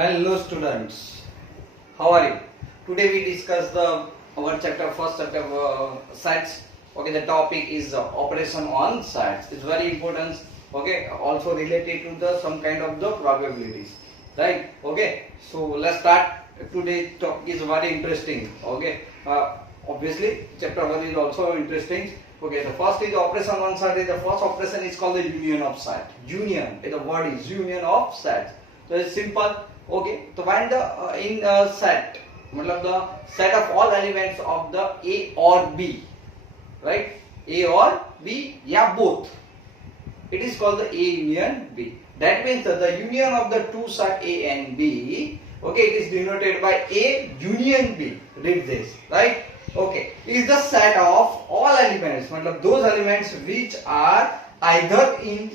Hello students, how are you? Today we discuss our first chapter sets. Okay, the topic is operation on sets. It's very important. Okay, also related to the some kind of the probabilities, right? Okay, so let's start. Today's topic is very interesting. Okay, obviously chapter 1 is also interesting. Okay, the first is operation on set. The first operation is called the union of set. Union, the word is union of sets. So it's simple. Okay, so find the in a set, मतलब the set of all elements of the A or B, right? A or B, या both. It is called the A union B. That means that the union of the two set A and B, okay, it is denoted by A union B. Read this, right? Okay, is the set of all elements, मतलब those elements which are either in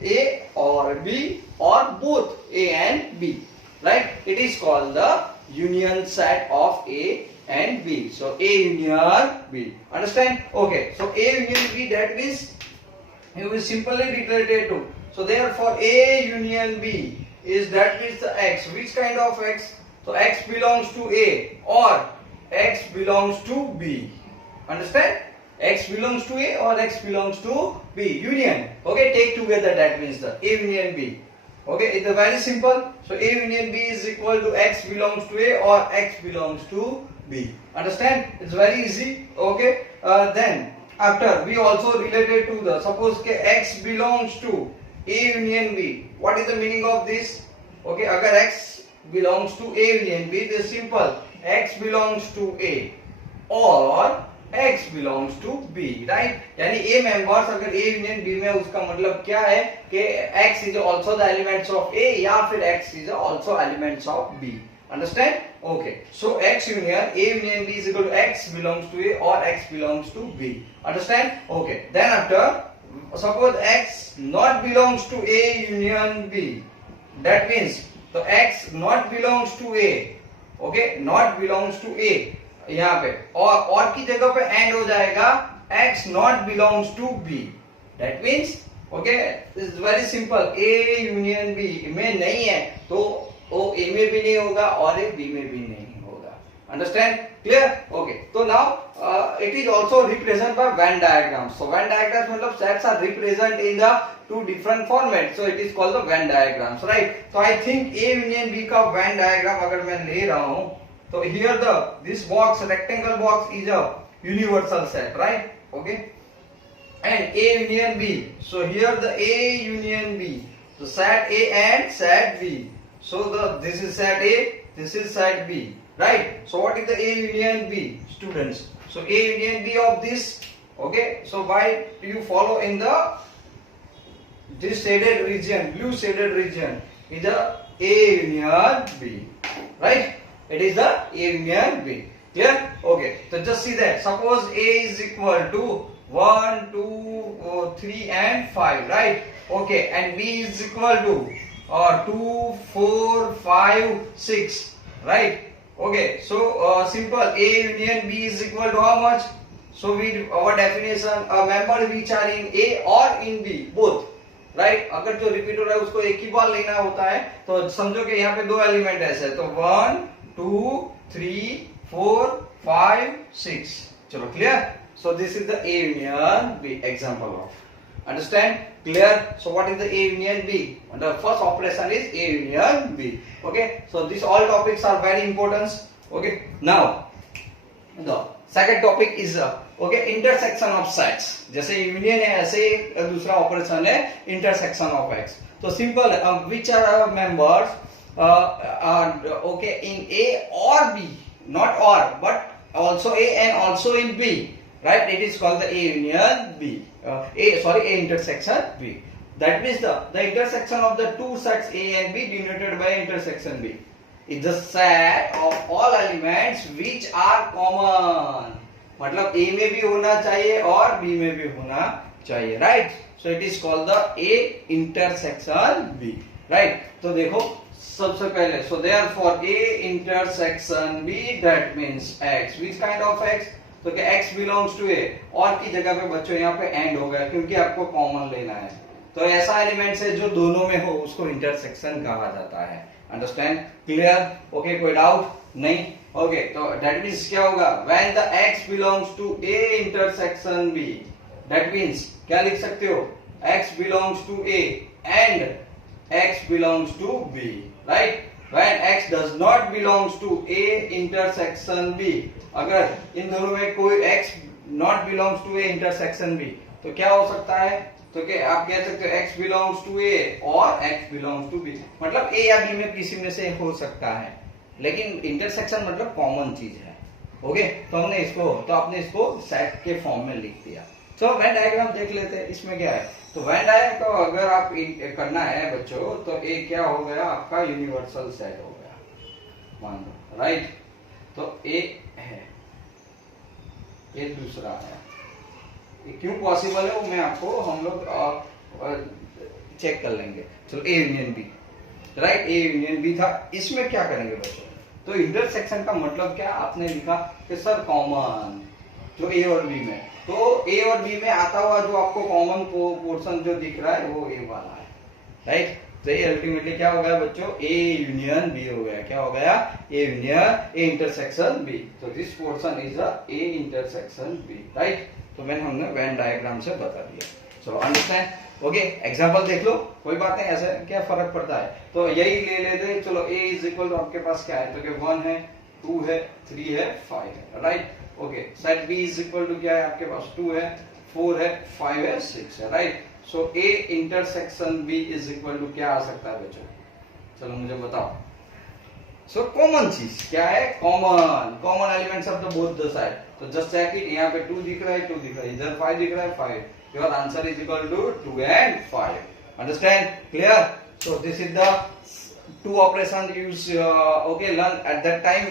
A or B or both A and B. Right? It is called the union set of A and B. So A union B. Understand? Okay. So A union B, that means you will simply relate it to. So therefore A union B is, that means the X. Which kind of X? So X belongs to A or X belongs to B. Understand? X belongs to A or X belongs to B. Union. Okay. Take together, that means the A union B. Okay, it's very simple. So A union B is equal to X belongs to A or X belongs to B. Understand? It's very easy. Okay. Then after we also related to the, suppose X belongs to A union B. What is the meaning of this? Okay, अगर X belongs to A union B, it is simple. X belongs to A or X belongs to B, right? यानी A members अगर A union B में, उसका मतलब क्या है कि X is also the elements of A या फिर X is also elements of B. Understand? Okay. So X union A union B is equal to X belongs to A or X belongs to B. Understand? Okay. Then after, suppose X not belongs to A union B. That means so X not belongs to A. Okay, not belongs to A. यहाँ पे और की जगह पे and हो जाएगा X not belongs to B. That means okay, it's very simple. A union B में नहीं है तो वो A में भी नहीं होगा और A B में भी नहीं होगा. Understand? Clear? Okay. So now it is also represented by Venn diagrams. So Venn diagrams मतलब sets are represented in the two different formats. So it is called the Venn diagrams, right? So I think A union B का Venn diagram अगर मैं ले रहा हूँ, so here this box, rectangle box, is a universal set, right? Okay. And A union B. So here the A union B. So set A and set B. So this is set A, this is set B, right? So what is the A union B, students? So A union B of this. Okay. So why do you follow in this shaded region, blue shaded region, is the A union B, right? It is the A union B. Clear? Okay. So just see that. Suppose A is equal to 1, 2, 3 and 5, right? Okay. And B is equal to 2, 4, 5, 6, right? Okay. So simple. A union B is equal to how much? So our definition, member which are in A or in B, both. Right अगर जो repeat हो रहा है उसको एक ही बार लेना होता है तो समझो कि यहाँ पे दो एलिमेंट ऐसे है तो 1, 2, 3, 4, 5, 6. चलो clear. So this is the A union B example of. Understand? Clear? So what is the A union B? And the first operation is A union B. Okay. So these all topics are very important. Okay. Now the second topic is okay, intersection of sets. जैसे union है ऐसे दूसरा operation है intersection of x. तो simple है. Which are members okay in A or B, not or but also A and also in B, right? It is called the A union B. A intersection B. That means the intersection of the two sets A and B denoted by intersection B is the set of all elements which are common. मतलब A में भी होना चाहिए और B में भी होना चाहिए, right? So it is called the A intersection B, right? तो देखो सबसे पहले, so therefore A intersection B, that means X. Which kind of X? तो क्या X belongs to A और की जगह पे बच्चों यहाँ पे एंड हो गया क्योंकि आपको कॉमन लेना है. तो ऐसा एलिमेंट है जो दोनों में हो उसको इंटरसेक्शन कहा जाता है. अंडरस्टैंड, क्लियर, ओके, कोई डाउट नहीं, ओके, तो दैट मीन्स क्या होगा, when the x belongs to a intersection b, that means क्या लिख सकते हो, x belongs to a and x belongs to b, right, when x does not belongs to a intersection b, अगर इन दोनों में कोई x not belongs to a intersection b, तो क्या हो सकता है, तो क्या आप कह सकते हो x belongs to a और x belongs to b, मतलब a या b में किसी में से हो सकता है, लेकिन इंटरसेक्शन मतलब कॉमन चीज है, ओके, तो आपने इसको सेट के फॉर्म में लिख दिया। तो वेन डायग्राम देख लेते हैं, इसमें क्या है, तो वेन डायग्राम को अगर आप करना है बच्चों, तो ए क्या हो गया आपका यूनिवर्सल सेट हो गया, मान लो, राइट, तो ए है, ये दूसरा है, ये क्यों पॉसिबल है वो मैं आपको हम लोग चेक कर लेंगे। चलो A union B, right, A union B था, इसमें क्या करेंगे बच्चों, तो इंटरसेक्शन का मतलब क्या आपने लिखा कि सर कॉमन जो ए और बी में, तो ए और बी में आता हुआ जो आपको कॉमन पोर्शन जो दिख रहा है वो ए वाला है, राइट, तो ये अल्टीमेटली क्या हो गया बच्चों, ए यूनियन बी हो गया, क्या हो गया, A union A intersection B, तो this portion is a A intersection B, right, तो मैंने हमने वेन डायग्राम से बता दिया। सो अंडरस्टैंड, ओके, एग्जांपल देख लो, कोई बात नहीं, ऐसे क्या फर्क पड़ता है, तो यही ले लेते, चलो a इज इक्वल टू आपके पास क्या है, तो कि 1 है, 2 है, 3 है, 5 है, right, okay, set b is equal to क्या है आपके पास, 2 है, 4 है, 5 है, 6 है, right, so a intersection b is equal to क्या आ सकता है बच्चों, चलो मुझे बताओ, सो कॉमन चीज क्या है, common elements of the both the side, तो जस्ट चेक इट, यहाँ पे 2 दिख रहा है, 2 दिख रहा है, इधर 5 दिख रहा है, 5, your answer is equal to 2 and 5, understand, clear, so this is the two operations use, okay, learn at that time,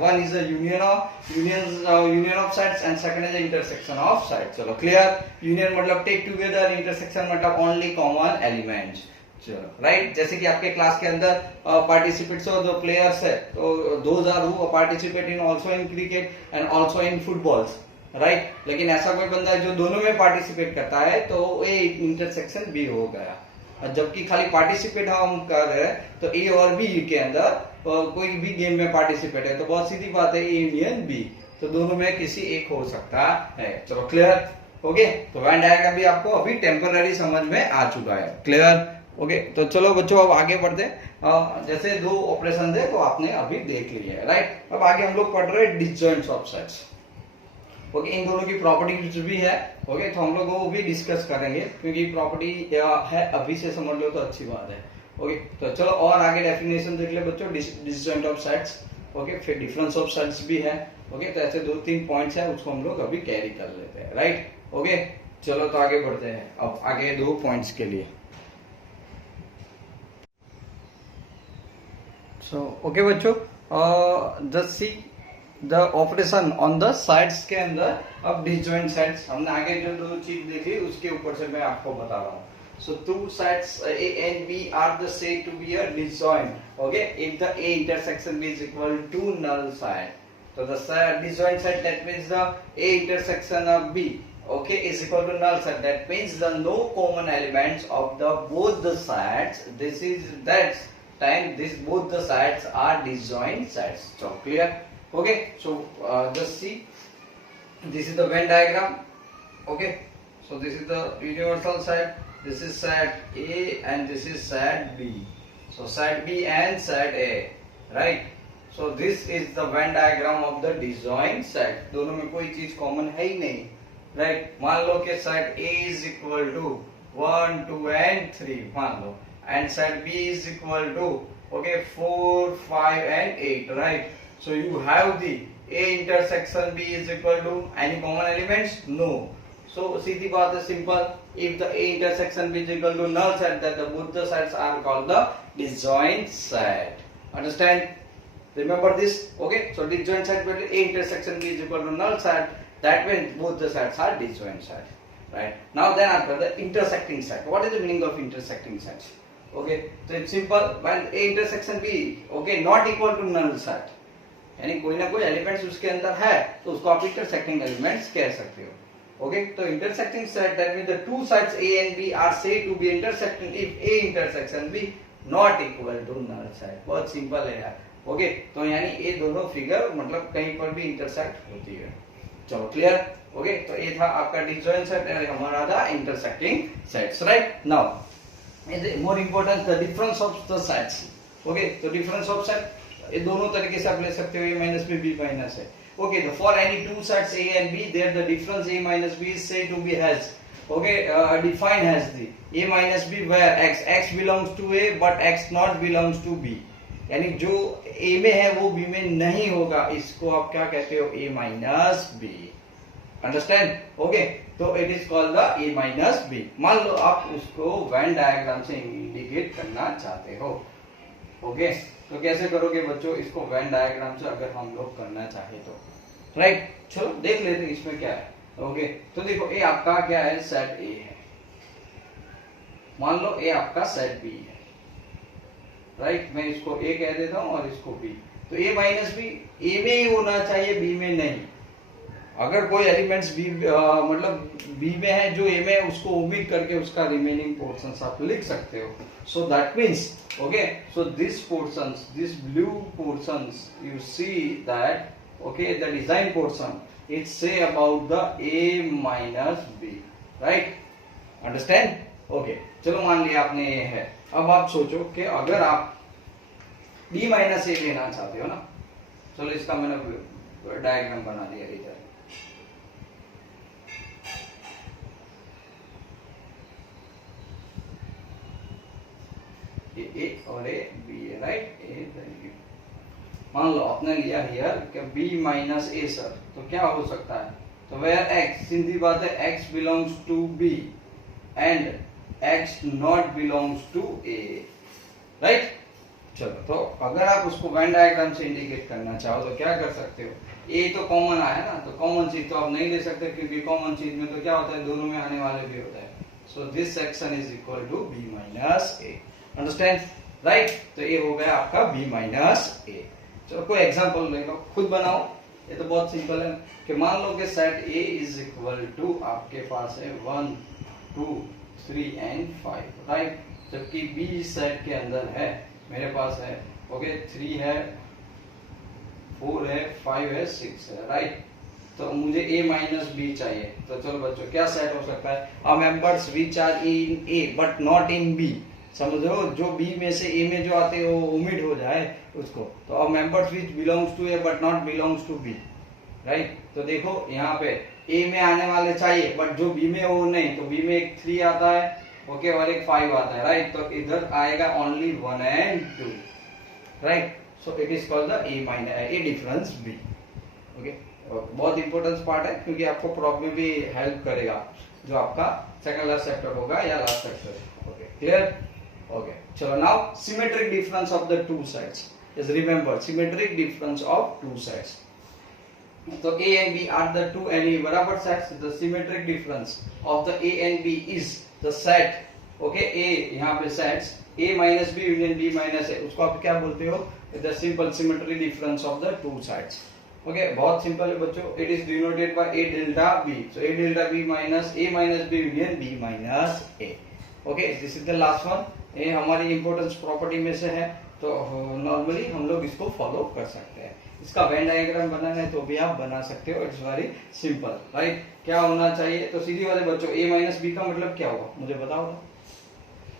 one is a union of sides and second is the intersection of sides, चलो clear, union मतलब take together, intersection मतलब only common elements, चलो right, जैसे कि आपके class के अंदर participates और जो प्लेयर्स है, तो those are who participate in also in cricket and also in footballs, right, लेकिन ऐसा कोई बंदा है जो दोनों में पार्टिसिपेट करता है, तो ए इंटरसेक्शन बी हो गया, और जबकि खाली पार्टिसिपेट हम कर रहे हैं, तो ए और बी के अंदर कोई भी गेम में पार्टिसिपेट है, तो बहुत सीधी बात है, ए यूनियन बी, तो दोनों में किसी एक हो सकता है, चलो क्लियर, ओके, तो वेन डायग्राम भी आपको अभी टेम्पररी समझ में आ चुका है, क्लियर, ओके, तो चलो बच्चों अब आगे बढ़ते हैं, जैसे 2 ऑपरेशन है तो आपने अभी देख लिया है, राइट, अब आगे हम लोग पढ़ रहे हैं डिसजॉइंट्स ऑफ सेट्स, ओके, इन दोनों की प्रॉपर्टीज भी है, ओके, तो हम लोग वो भी डिस्कस करेंगे, क्योंकि प्रॉपर्टी है अभी से समझ लो तो अच्छी बात है, ओके, तो चलो और आगे डेफिनेशन देख ले बच्चों, डिसजॉइंट ऑफ सेट्स, ओके, फिर डिफरेंस ऑफ सेट्स भी है, ओके, तो ऐसे 2-3 पॉइंट्स है, उसको हम लोग अभी कैरी कर लेते हैं, राइट, ओके, चलो तो आगे बढ़ते हैं, अब आगे 2 पॉइंट्स के लिए, सो ओके बच्चों, just see the operation on the sides के अंदर, अब डिसजॉइंट साइड्स हमने आगे जो 2 चीज देखी उसके ऊपर से मैं आपको बता रहा हूँ, so 2 sides a and b are the said to be a disjoint, okay, if the a intersection b is equal to null side, so the disjoint side, that means the a intersection of b, okay, is equal to null side, that means the no common elements of the both the sides, this is that time this both the sides are disjoint sides, so clear, okay, so just see, this is the Venn diagram, okay, so this is the universal side, this is side A and this is side B, so side B and side A, right, so this is the Venn diagram of the disjoint side, दोनों में कोई चीज common है ही नहीं, right, मान लो कि side A is equal to 1, 2 and 3 मान लो, and side B is equal to, okay, 4, 5 and 8, right, so you have the A intersection B is equal to any common elements, no, so सीधी बात है, simple, if the A intersection B is equal to null side, that the both the sides are called the disjoint side, understand, remember this, okay, so disjoint side where A intersection B is equal to null side, that means both the sides are disjoint side, right, now then after the intersecting side, what is the meaning of intersecting sides, okay, so it's simple, when A intersection B, okay, not equal to null side, यानी कोई ना कोई elements उसके अंदर है, तो उसको आप इंटरसेक्टिंग एलिमेंट्स कह सकते हो, okay, तो intersecting set, that means the two sides A and B are said to be intersecting if A intersection B, not equal to null side. बहुत सिंपल है यार। ओके, तो यानी ये दोनों फिगर मतलब कहीं पर भी इंटरसेक्ट होती है। चलो क्लियर। ओके, तो ये था आपका डिसजॉइंट सेट और हमारा था intersecting sets, right. Now more important the difference of the sets. Okay, तो डिफरेंस ऑफ सेट ये दोनों तरीके से आप ले सकते हो, a minus B, B minus है। Okay, for any two sets A and B, there the difference A minus B is said to be has, okay, defined as the A minus B where x belongs to A but x not belongs to B, यानी जो A में है वो B में नहीं होगा, इसको आप क्या कहते हो, A minus B। Understand? Okay, तो it is called the A minus B। मान लो आप उसको वेन डायग्राम से इंडिकेट करना चाहते हो। ओके, तो कैसे करोगे बच्चों इसको वेन डायग्राम से, अगर हम लोग करना चाहे तो, राइट। चलो देख लेते हैं इसमें क्या है। ओके, तो देखो ये आपका क्या है, सेट ए है, मान लो ये आपका सेट बी है, राइट। मैं इसको ए कह देता हूं और इसको बी। तो ए माइनस बी ए में ही होना चाहिए, बी में नहीं। अगर कोई एलिमेंट्स बी मतलब बी में है जो ए में है, उसको ओमिट करके उसका रिमेनिंग पोर्शंस आप लिख सकते हो। So that means, okay, so this portions, this blue portions, you see that, okay, the design portion, it say about the A minus B, right? Understand? Okay, चलो मान लिया आपने ये है। अब आप सोचो कि अगर आप B माइनस ए लेना चाहते हो ना, चलो इसका मैंने डायग्राम बना दिया इधर। ए और ए बी है, राइट। ए मान लो आपने लिया हियर कि बी माइनस ए सर, तो क्या हो सकता है, तो वेयर एक्स, सीधी बात है, X belongs to B and X not belongs to A, right. चलो, तो अगर आप उसको वेन डायग्राम से इंडिकेट करना चाहो तो क्या कर सकते हो, ए तो कॉमन आया ना, तो कॉमन चीज तो आप नहीं ले सकते, क्योंकि कॉमन चीज में तो क्या होता है, दोनों में आने वाले भी होता है। So this section is equal to B minus A. Understand, right. तो ये हो गया आपका b माइनस ए। चलो कोई एग्जांपल ले लो, खुद बनाओ, ये तो बहुत सिंपल है कि मान लो कि set a is equal to आपके पास है 1 2 3 एंड 5, राइट। जबकि b सेट के अंदर है, मेरे पास है, ओके, 3 है, 4 है, 5 है, 6 है, राइट। तो मुझे a माइनस बी चाहिए। तो चलो बच्चों क्या सेट हो सकता है, a members which are in a but not in b। समझो जो बी में से ए में जो आते हैं वो ओमिट हो जाए उसको, तो अब members which belongs to A but not belongs to B, right. तो देखो यहाँ पे ए में आने वाले चाहिए बट जो बी में है वो नहीं, तो बी में एक 3 आता है, ओके, और एक 5 आता है, राइट। तो इधर आएगा only 1 and 2, right. So it is called the A minus A difference B. Okay, बहुत इंपॉर्टेंट पार्ट है क्योंकि आपको प्रॉब्लम भी हेल्प करेगा, जो आपका सेकंड लास्ट सेक्टर होगा या last sector. Okay, clear. Okay, so now symmetric difference of the two sides is, remember, symmetric difference of two sides. So A and B are the two any बराबर sets. The symmetric difference of the A and B is the set, okay, A यहाँ पे sets A minus B union B minus A, उसको आप क्या बोलते हो, the simple symmetry difference of the two sides. Okay, बहुत सिंपल है बच्चों, it is denoted by A delta B. So A delta B minus A minus B union B minus A. Okay, this is the last one. ये हमारी importance property में से है, तो नॉर्मली हम लोग इसको फॉलो कर सकते हैं। इसका वेन डायग्राम बनाना है तो भी आप बना सकते हो, इट्स वेरी सिंपल, राइट। क्या होना चाहिए, तो सीधी वाले बच्चों a माइनस बी का मतलब क्या होगा, मुझे बताओ ना।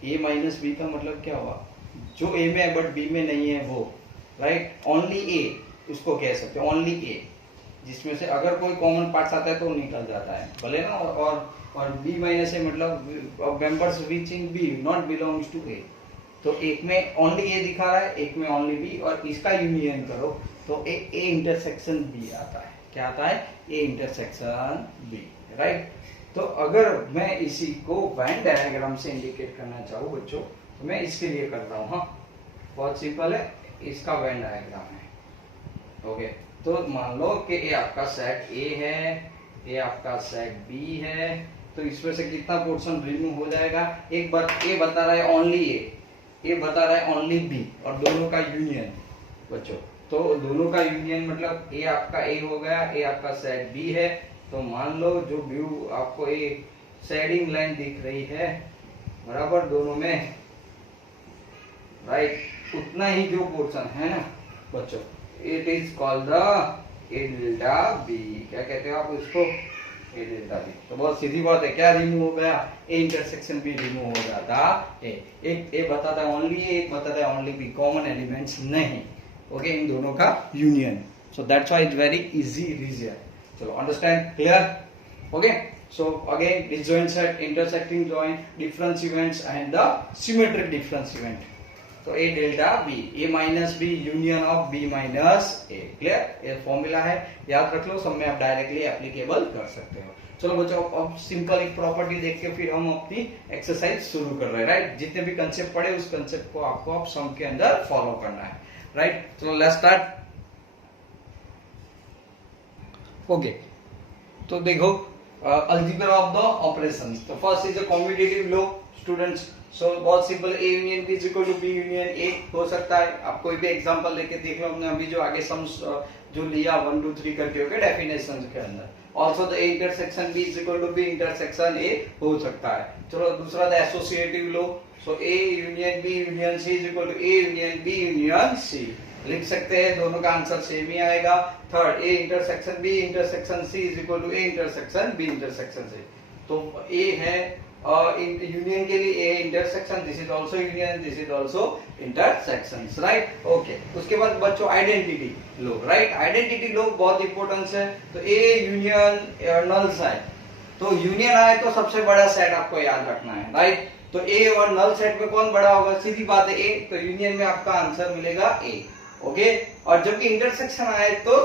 a माइनस बी का मतलब क्या होगा, जो a में है बट b में नहीं है वो, राइट। ओनली a उसको कह सकते हैं, ओनली a, जिसमें से अगर कोई कॉमन पार्ट्स आता है तो निकल जाता है, भले ना। और b माइनस ए मतलब members which in b not belongs to a, तो एक में ओनली a दिखा रहा है, एक में ओनली b, और इसका यूनियन करो तो a इंटरसेक्शन b आता है। क्या आता है, a इंटरसेक्शन b, राइट। तो अगर मैं इसी को वेन डायग्राम से इंडिकेट करना चाहूँ बच्चों, तो मैं इसके लिए कर रहा हूँ। हाँ, बहुत सिंपल है, इसका वेन डायग्राम है। ओके, तो मान लो कि ये आपका सेट a है, ये आपका सेट b है, तो इसमें से कितना पोर्शन रिमूव हो जाएगा, एक बार ए बता रहा है ओनली ए बता रहा है ओनली बी, और दोनों का यूनियन बच्चों, तो दोनों का यूनियन मतलब ए आपका ए हो गया, ए आपका सेट बी है। तो मान लो जो व्यू आपको एक शेडिंग लाइन दिख रही है, बराबर दोनों में राइट, उतना ही जो पोर्शन है ना बच्चों, it is called the A delta B. क्या कहते हो आप उसको? A delta B. तो बहुत सीधी बात है, क्या रिमूव हो गया? ए इंटरसेक्शन बी रिमूव हो जाता है। एक ए बताता है ओनली ए, एक बताता है ओनली बी, कॉमन एलिमेंट्स नहीं। ओके, इन दोनों का union. So that's why it's very easy reason. चलो, understand? Clear? Okay, so again disjoint set, intersecting joint, difference events and the symmetric difference event. तो a delta b, a minus B union of b minus a। Clear? ये formula है, याद रख लो, सब में आप directly applicable कर सकते हो। चलो बच्चों, अब सिंपल एक प्रॉपर्टी देख के फिर हम अपनी एक्सरसाइज शुरू कर रहे हैं। राइट, जितने भी कंसेप्ट पढ़े उस कंसेप्ट को आपको अब सम के अंदर फॉलो करना है। राइट, चलो लेट्स स्टार्ट। ओके, तो देखो algebra of the operations। तो first is a competitive law students. So बहुत simple, A union B is equal to B union A हो सकता है। आप कोई भी एग्जांपल लेके देख लो, हमने अभी जो आगे सम्स जो लिया 1 2 3 करके हो गए डेफिनेशन के अंदर। Also the A intersection B is equal to B intersection A हो सकता है। चलो दूसरा the associative law. So A union B union C is equal to A union B union C, लिख सकते हैं, दोनों का आंसर सेम ही आएगा। Third, A intersection B intersection C is equal to A intersection B intersection C. तो A है union के लिए A intersection, this is also union, this is also intersection. Right, okay. उसके बाद बच्चों आइडेंटिटी लो। Right, identity लो बहुत importance है। तो ए यूनियन नल सेट, तो यूनियन आए तो सबसे बड़ा सेट आपको याद रखना है। राइट, तो ए और नल सेट में कौन बड़ा होगा? सीधी बात है ए, तो यूनियन में आपका आंसर मिलेगा ए। ओके, और जबकि इंटरसेक्शन आए तो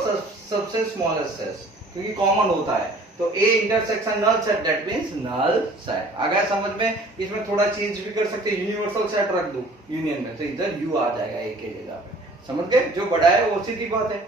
सबसे स्मॉलेस्ट सेट, क्योंकि कॉमन होता है। तो A intersection null set, that means null set. आ गया समझ में? इसमें थोड़ा चेंज भी कर सकते हैं, यूनिवर्सल सेट रख दो यूनियन में, तो इधर यू आ जाएगा ए के जगह पे। समझ गए? जो बड़ा है वो सीधी बात है।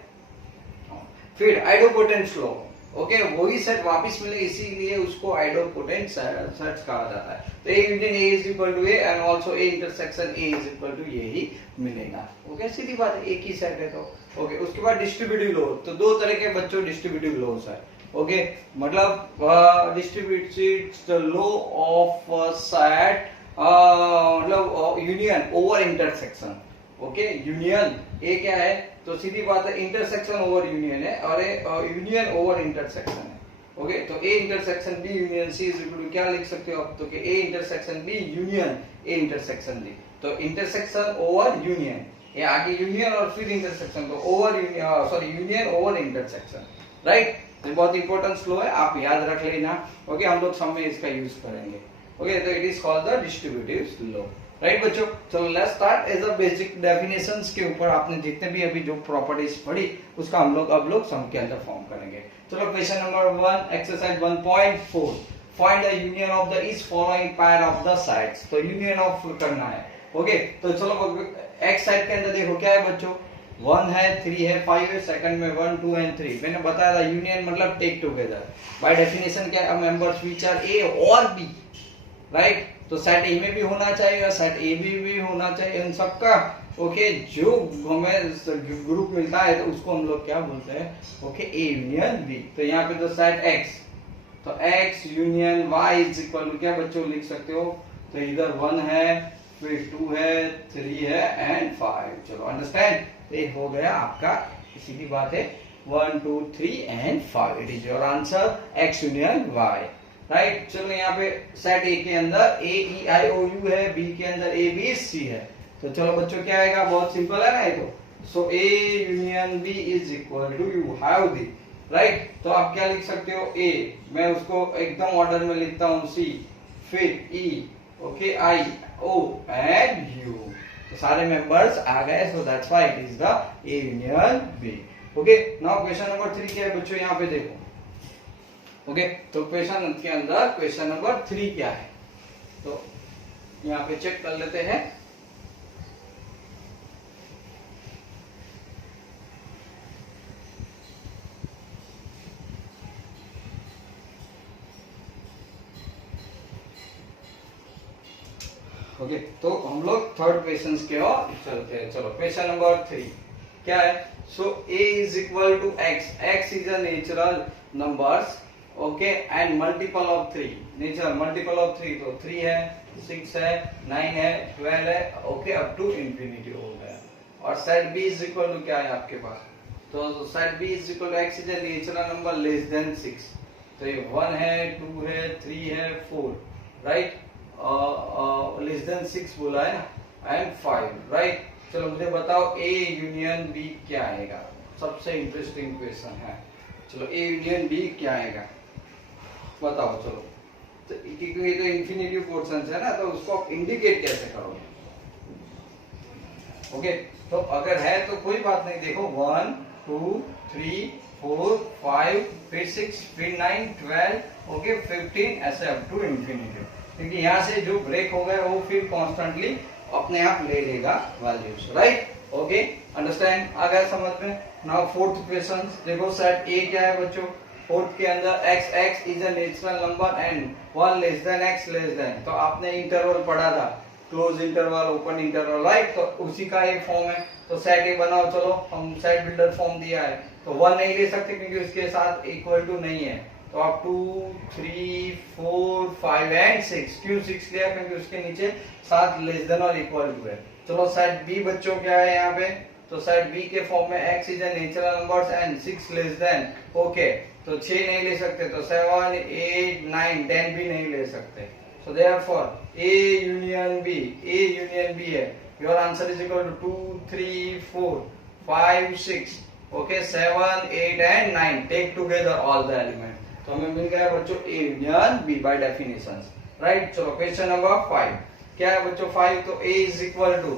फिर आइडोपोटेंट लॉ। ओके, वही सेट वापस मिले, इसीलिए उसको आइडोपोटेंट सेट कहा जाता है। तो A union A is equal to A and also A intersection A is equal to ये ही मिलेगा। ओके, सीधी बात है, एक ही सेट है तो। ओके, उसके बाद डिस्ट्रीब्यूटिव लॉ। तो दो तरह के बच्चों डिस्ट्रीब्यूटिव लॉस है। ओके, मतलब डिस्ट्रीब्यूटिव लॉ ऑफ सेट, मतलब union over intersection. Okay, union A क्या है? तो सीधी बात है, इंटरसेक्शन ओवर यूनियन है, और यूनियन ओवर इंटरसेक्शन है। ओके, तो A intersection B union C is equal to क्या लिख सकते हो आप? तो कि A intersection B union A intersection D. तो इंटरसेक्शन ओवर यूनियन, ये आगे यूनियन और फिर इंटरसेक्शन, तो over union, sorry union over intersection. Right, ये बहुत इंपॉर्टेंट फ्लो है, आप याद रख लेना। ओके, हम लोग सब में इसका यूज करेंगे। ओके, तो it is called the distributive law. Right बच्चों, चलो let's start. As a basic definitions के ऊपर आपने जितने भी अभी जो प्रॉपर्टीज पढ़ी उसका हम लोग अब लोग सम के अंदर फॉर्म करेंगे। चलो question number 1, exercise 1.4, find the union of the each following pair of the sides. तो यूनियन ऑफ करना है। ओके, तो चलो एक्स साइड के अंदर देखो क्या है बच्चों, 1 है, 3 है, 5 है, सेकंड में 1 2 एंड 3। मैंने बताया था यूनियन मतलब टेक टुगेदर। बाय डेफिनेशन क्या है? मेंबर्स व्हिच आर ए और बी। राइट, तो सेट ए में भी होना चाहिए, सेट ए भी होना चाहिए इन सबका। ओके, जो हमें ग्रुप मिलता है तो उसको हम लोग क्या बोलते हैं? Okay, A union B. तो यहाँ पे तो सेट एक्स, तो X union Y is equal to क्या बच्चों लिख सकते हो? तो इधर 1 है, फिर 2 है, 3 है एंड 5। चलो अंडरस्टैंड, ये हो गया आपका, सीधी बात है, 1 2 3 and 5। It is your answer, X union Y. Right, चलो यहाँ पे सेट ए के अंदर ए ई आई ओ यू है, बी के अंदर ए बी सी है। तो चलो बच्चों क्या आएगा? बहुत सिंपल है ना ये तो। So A union B is equal to you have the. Right, तो आप क्या लिख सकते हो? ए, मैं उसको एकदम ऑर्डर में लिखता हूँ, सी, फिर E, okay, I O and U. तो सारे मेंबर्स आ गए, so that's why it is the A union B. Okay, now question number 3 क्या है बच्चों? यहाँ पे देखो। ओके, तो क्वेश्चन के अंदर क्वेश्चन नंबर 3 क्या है? तो यहाँ पे चेक कर लेते हैं। ओके, तो हम लोग थर्ड क्वेश्चन के ओर चलते हैं। चलो क्वेश्चन नंबर 3 क्या है? So a is equal to x, x is a natural numbers. Okay and multiple of 3, nature multiple of 3, तो 3 है, 6 है, 9 है, 12 है, ओके अप टू इंफिनिटी हो गया। और set B is equal to क्या है आपके पास, तो set B is equal to X is a natural number less than 6, तो ये 1 है, 2 है, 3 है, 4, राइट, लेस देन 6 बोला है ना, एंड 5, राइट। चलो मुझे बताओ ए यूनियन बी क्या आएगा, सबसे इंटरेस्टिंग क्वेश्चन है। चलो ए यूनियन बी क्या आएगा बताओ। चलो तो क्योंकि ये तो इंफिनिटिव पोर्शन है ना, तो उसको आप इंडिकेट कैसे करोगे, ओके। तो अगर है तो कोई बात नहीं, देखो 1 2 3 4 5 फिर 6 फिर 9 12, ओके 15, ऐसे अप टू इंफिनिटी, क्योंकि यहाँ से जो ब्रेक हो गया वो फिर कॉन्स्टेंटली अपने आप ले लेगा वैल्यूज, राइट, ओके अंडरस्टैंड, आ गया समझ में। नाउ फोर्थ क्वेश्चन देखो, सेट ए क्या है बच्चों, फोर्थ के अंदर x is a natural number and 1 less than x less than, तो आपने इंटरवल पढ़ा था, close interval open interval, right, तो उसी का ये फॉर्म है। तो सेट ए बनाओ, चलो हम सेट बिल्डर फॉर्म दिया है, तो 1 नहीं ले सकते क्योंकि उसके साथ इक्वल टू नहीं है, तो आप 2 3 4 5 एंड 6, क्यों 6 लिया, क्योंकि उसके नीचे 7 लेस देन और इक्वल टू है। चलो सेट बी बच्चों क्या है यहाँ पे, तो सेट बी के फॉर्म में x is a natural numbers and 6 less than, okay, तो 6 नहीं ले सकते, तो 7 8 9 10 भी नहीं ले सकते, so therefore A union B है, your answer is equal to 2 3 4 5 6, okay 7 8 and 9, take together all the elements, तो हमें मिल गया बच्चों A union B by definitions, right। चलो क्वेश्चन नंबर 5 क्या है बच्चों, 5, तो A is equal to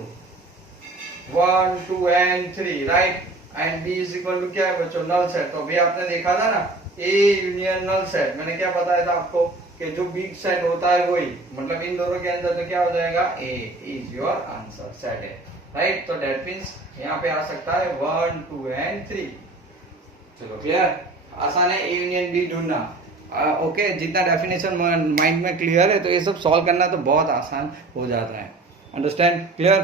1 2 and 3, right, and B is equal to क्या है बच्चों, नल सेट, तो अभी आपने देखा था ना A यूनियन नल सेट, मैंने क्या बताया था आपको कि जो बिग सेट होता है वही, मतलब इन दोनों के अंदर तो क्या हो जाएगा, A is your answer, set है, राइट, तो दैट मींस यहाँ पे आ सकता है 1 2 and 3। चलो क्लियर, आसान है A यूनियन B ढूंढना, ओके जितना डेफिनेशन माइंड में क्लियर है तो ये सब सॉल्व करना तो बहुत आसान हो जाता है, understand, clear,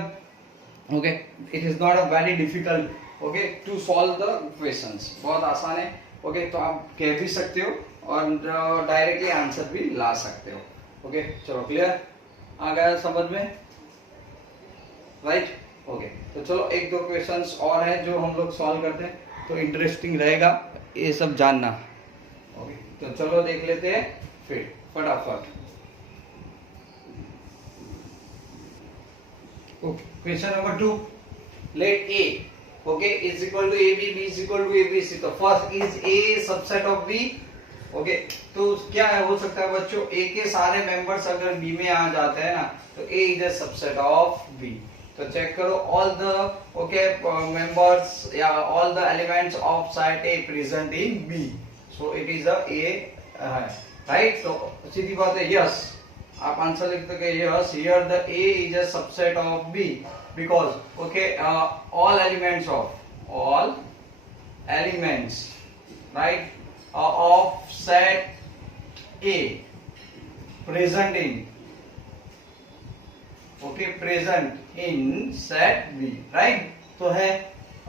okay, it is not a very difficult, okay to solve the questions, बहुत आसान है, ओके तो आप कह भी सकते हो और डायरेक्टली आंसर भी ला सकते हो, ओके चलो क्लियर, आ गया समझ में, राइट, ओके। तो चलो एक दो क्वेश्चंस और है जो हम लोग सॉल्व करते हैं, तो इंटरेस्टिंग रहेगा ये सब जानना, ओके तो चलो देख लेते हैं फिर फटाफट। Question number 2, let A okay is equal to AB, B is equal to ABC, तो first is A subset of B, okay तो क्या है हो सकता है बच्चों, A के सारे मेंबर्स अगर B में आ जाते हैं ना तो A is a subset of B, तो चेक करो ऑल द ओके मेंबर्स या all the elements of set A present in B, so it is a A, right, तो सीधी बात है यस, आप आंसर लिख दोगे yes, here the A is a subset of B because okay all elements right of set A present in set B, right, तो है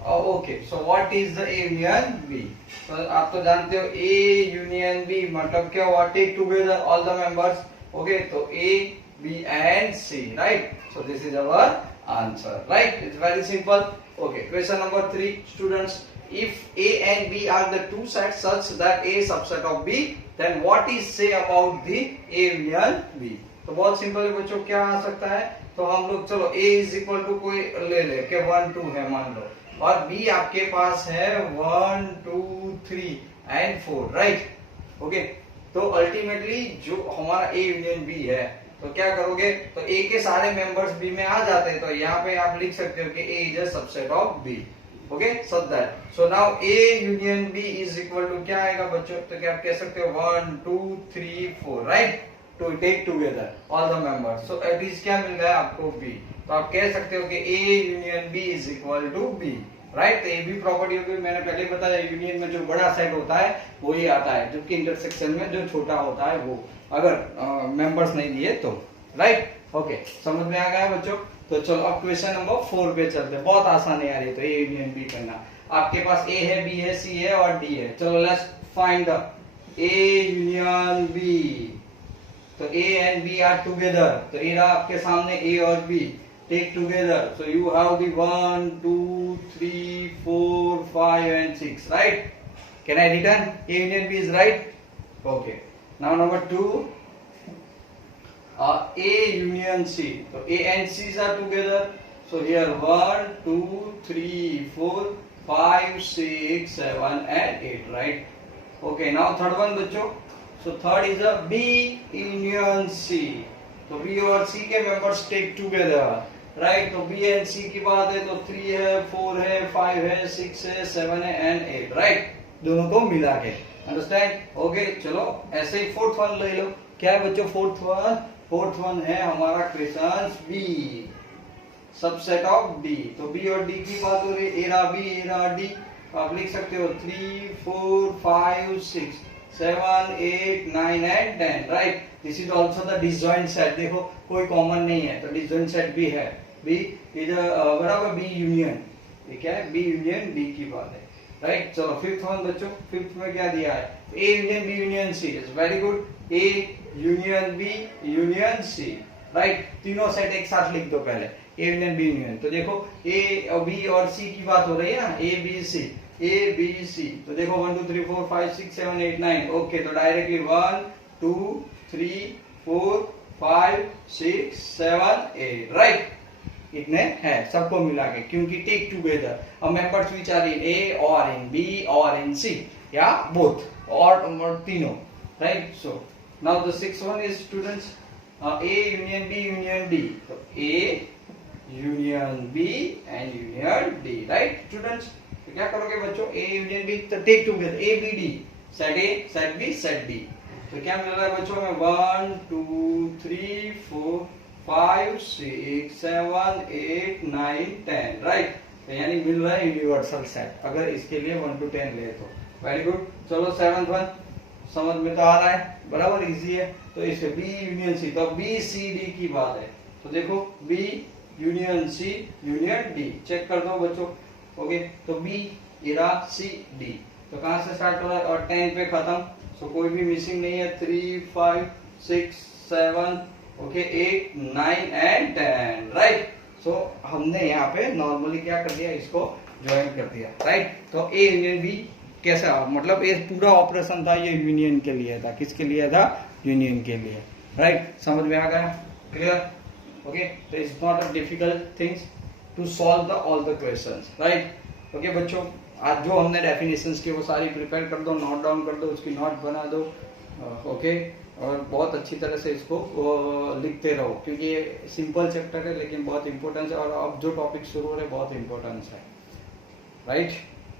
okay, so what is the A union B, तो आप तो जानते हो A union B मतलब क्या हुआ, take together all the members, okay तो A B and C, right, so this is our answer, right, it's very simple, okay। Question number 3 students, if A and B are the two sets such that A subset of B, then what is say about the A union B, तो बहुत सिंपल है बच्चों, क्या आ सकता है, तो हम लोग चलो A is equal to कोई ले ले के 1 2 है मान लो, और B आपके पास है 1 2 3 and 4, राइट, ओके, तो अल्टीमेटली जो हमारा A यूनियन B है तो क्या करोगे, तो A के सारे मेंबर्स B में आ जाते हैं, तो यहाँ पे आप लिख सकते हो कि A is a subset of B, okay so that, so now A union B is equal to क्या आएगा बच्चों, तो क्या आप कह सकते हो 1 2 3 4, right, to take together all the members, so it is क्या मिल गया आपको B, तो आप कह सकते हो कि A union B is equal to B, right, तो ये भी प्रॉपर्टी होगी, मैंने पहले बताया यूनियन में जो बड़ा सेट होता है वो ही आता है, जबकि इंटरसेक्शन में जो छोटा होता है वो, अगर मेंबर्स नहीं दिए तो, राइट, ओके समझ में आ गया बच्चों। तो चलो अब क्वेश्चन नंबर 4 पे चलते हैं, बहुत आसान है यार ये तो, A यूनियन B करना, आपके पास A है B है C है और D है, चलो let's find the A union B, तो A and B are together, तो ये रहा आपके सामने A और B, take together, so you have the 1 2 3 4 5 and 6, right? Can I return? A union B is right. Okay, now number 2, A union C, so A and C's are together, so here 1 2 3 4 5 6 7 and 8, right? Okay, now third one बच्चों, so third is a B union C, तो B और C के members take together, right? तो B and C की बात है तो 3 है 4 है 5 है 6 है 7 है and 8, right? दोनों को मिला के, understand? Okay, चलो ऐसे ही फोर्थ वन ले लो, क्या है बच्चों फोर्थ वन है हमारा question B, subset of D, तो B और D की बात हो रही है, A रहा B A रहा D, आप लिख सकते हो 3 4 5 6 7 8 9 and 10, right? This is also the disjoint set, देखो कोई कॉमन नहीं है तो डिसजॉइंट सेट भी है, बी इज बराबर बी यूनियन, ये क्या है बी यूनियन डी की बात है, राइट? चलो फिफ्थ वन बच्चों, फिफ्थ में क्या दिया है, A union B union C, is very good, A union B union C, right? तीनों सेट एक साथ लिख दो पहले, ए यूनियन बी यूनियन, तो देखो ए और बी और सी की बात हो रही है ना, A B C, A B C, तो देखो 1 2 3 4 5 6 7 8 9, ओके, तो डायरेक्टली 1 2 3 4 5 6 7 8, राइट? इतने है सबको मिला के, क्योंकि टेक टुगेदर अब मेंबर्स विच आर इन ए और इन बी और इन सी, या बोथ और तीनों, right? So now the sixth one is students A union B union D, तो A union B and union D, right students? तो क्या करोगे बच्चों, ए यूनियन बी, तो take together A B D, set A set B set D, तो क्या मिल रहा है बच्चों में 1 2 3 4 5 6 7 8 9 10, राइट? तो यानी मिल रहा है यूनिवर्सल सेट, अगर इसके लिए 1 to 10 ले तो वेरी गुड। चलो सेवंथ वन समझ में तो आ रहा है, बराबर इजी है, तो इसे बी यूनियन सी, तो बी सी डी की बात है, तो देखो B union C union D, check कर दो बच्चों, ओके? तो बी इरा सी डी, तो कहां से स्टार्ट हो रहा है और 10 पे खत्म, सो कोई भी मिसिंग नहीं है, 3 5 6 7 ओके 8 9 एंड 10, राइट? सो हमने यहाँ पे नॉर्मली क्या कर दिया, इसको ज्वाइन कर दिया, राइट? तो ए यूनियन बी कैसा, मतलब ये पूरा ऑपरेशन था, ये यूनियन के लिए था, किसके लिए था, यूनियन के लिए, राइट? समझ में आ गया, क्लियर? ओके, तो it's not a difficult things to solve the all the questions, right? Okay बच्चों, आज जो हमने डेफिनेशंस की वो सारी प्रिपेयर कर दो, नोट डाउन कर दो, उसकी नोट बना दो, ओके? और बहुत अच्छी तरह से इसको लिखते रहो, क्योंकि ये सिंपल चैप्टर है लेकिन बहुत इंपॉर्टेंस है, और अब जो टॉपिक शुरू हो रहे हैं बहुत इंपॉर्टेंस है, right?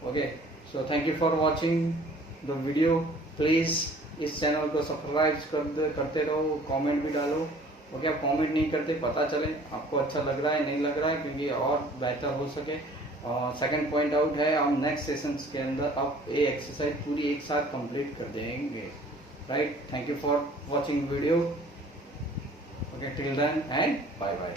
Okay, so thank you for watching the video, please इस चैनल को सब्सक्राइब करते रहो, कमेंट भी डालो, ओके? आप कमेंट नहीं करते, पता चले आपको अच्छा लग रहा है नहीं लग रहा है, क्योंकि और बेहतर हो सके। सेकंड पॉइंट आउट है, हम नेक्स्ट सेशंस के अंदर अब ये एक्सरसाइज पूरी एक साथ कंप्लीट कर देंगे, right? Thank you for watching video, okay, till then and bye bye।